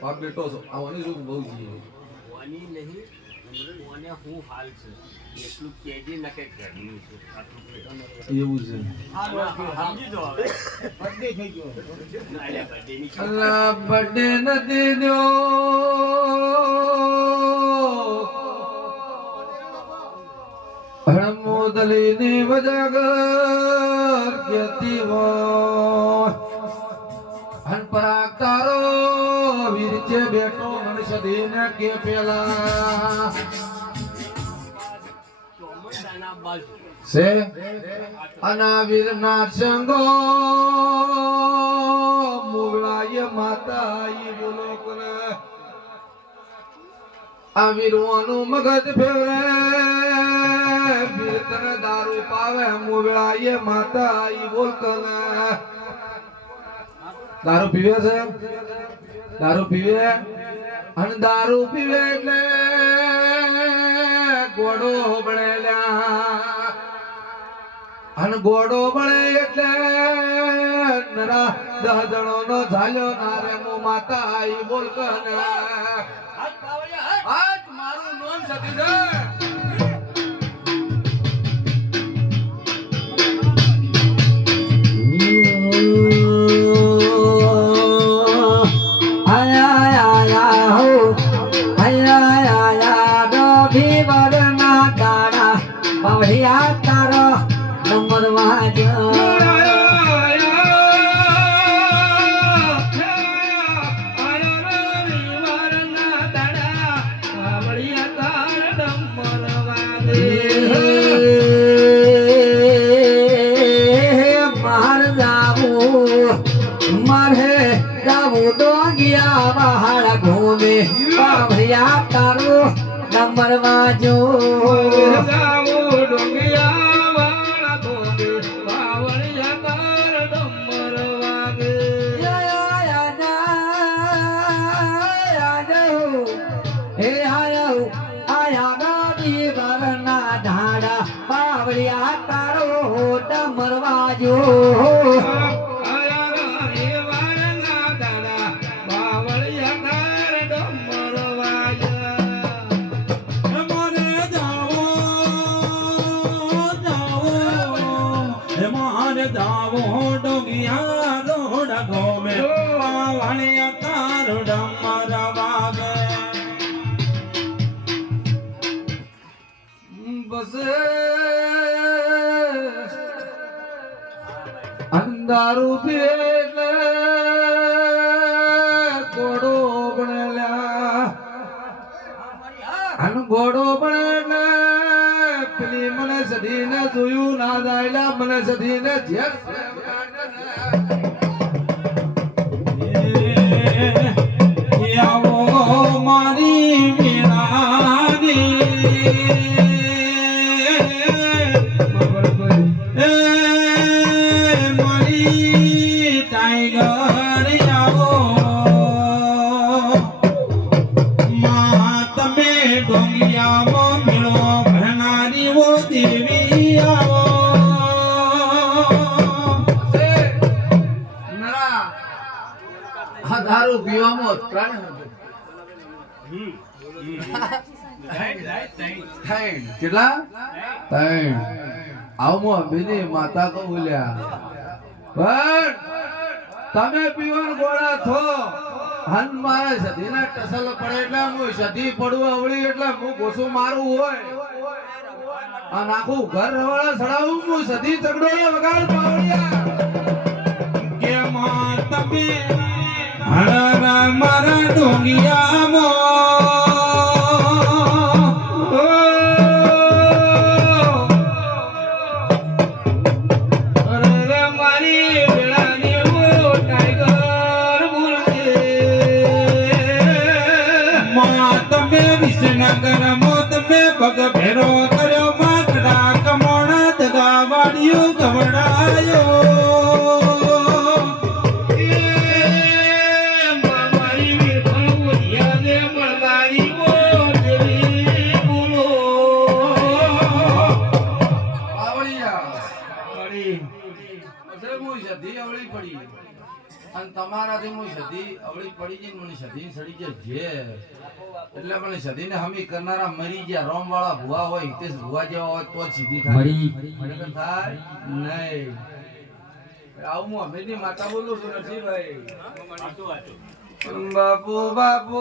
બાપ બેટો છો આવવાની શું બહુ જી વાની નહીં ઓને હું હાલ છે એટલું કેજી ન કે ઘરનું છે એવું છે સમજી જો હવે બર્થડે થઈ ગયો અલ્યા બર્થડે ની અલ્લા બર્થડે નથી દો હળમોદલી ની વજાગર કેતી હોય હન પરાકારો વીરચે બેટો મનુષ્ય દીને કે પેલા ચોમડાના બાજુ સે અનાવીર ના સંગો મુગલાય માતા ઈ બોલો કરે આ વીરવાનું મગજ ફેરે વીરતન દારૂ પાવે મુગલાય માતા ઈ બોલ કરે દારૂ પીવે છે દારૂ પીવે અને દારૂ પીવે એટલે ગોડો બળેલા અને ગોડો બળે એટલે નરા 10 જણો નો ઝાલ્યો નારે મો માતા આઈ બોલ કને આજ મારું નામ સતી છે તારો નંબર વાજો મારે જાવું તો ગયા બહાર ઘૂમે ભૈયા તારો નંબર વાજો તારો મરવાજો જાવો ડોગિયા રોડ ગોમે પાવણિયા તારો ડમર વાગે બસ અંધારું એટલે ગોડો બનેલા અન ગોડો બનેલા પેલી મને સધીને જોયું ના જાયલા મને સધીને જેર આવો મારી વીરાની મારી ટાઈગર આવો મા તમે ડોંગિયામાં મેળો ભરનારી વો દેવી આવો દારૂ પીવામાં ત્રણ કેટલા ત્રણ આવમો બેની માતા કો બોલ્યા પણ તમે પીવન ગોળા થો હન મારા સધીના ટસલ પડે એટલે હું સધી પડવું અવળી એટલે હું ગોસું મારું હોય અને આખું ઘર રવાળા સડાવું હું સધી ચગડોળે વગાડ પાવડિયા કે માં તમે હળરા મારા ડોંગિયામાં મારી વેળાની ટાઈગર બોલજે માં તમે વિસનગર મો તમે પગ ભેરો કર્યો માકડા કમોણા દગા વાડિયો ગવડાયો મારી વેળા હું સધી અવળી પડી અને તમારાથી હું સધી અવળી પડી જઈને મને સધી સડી જાય એટલે મને સધીને હમી કરનારા મરી ગયા રોમ વાળા ભુવા હોય હિતેશ ભુવા જેવા હોય તો જ સીધી થાય નહીંતર થાય નહીં. આવું હું હમીરની માતા બોલું છું નરસિંહભાઈ. વાંચો વાંચો બાપુ બાપુ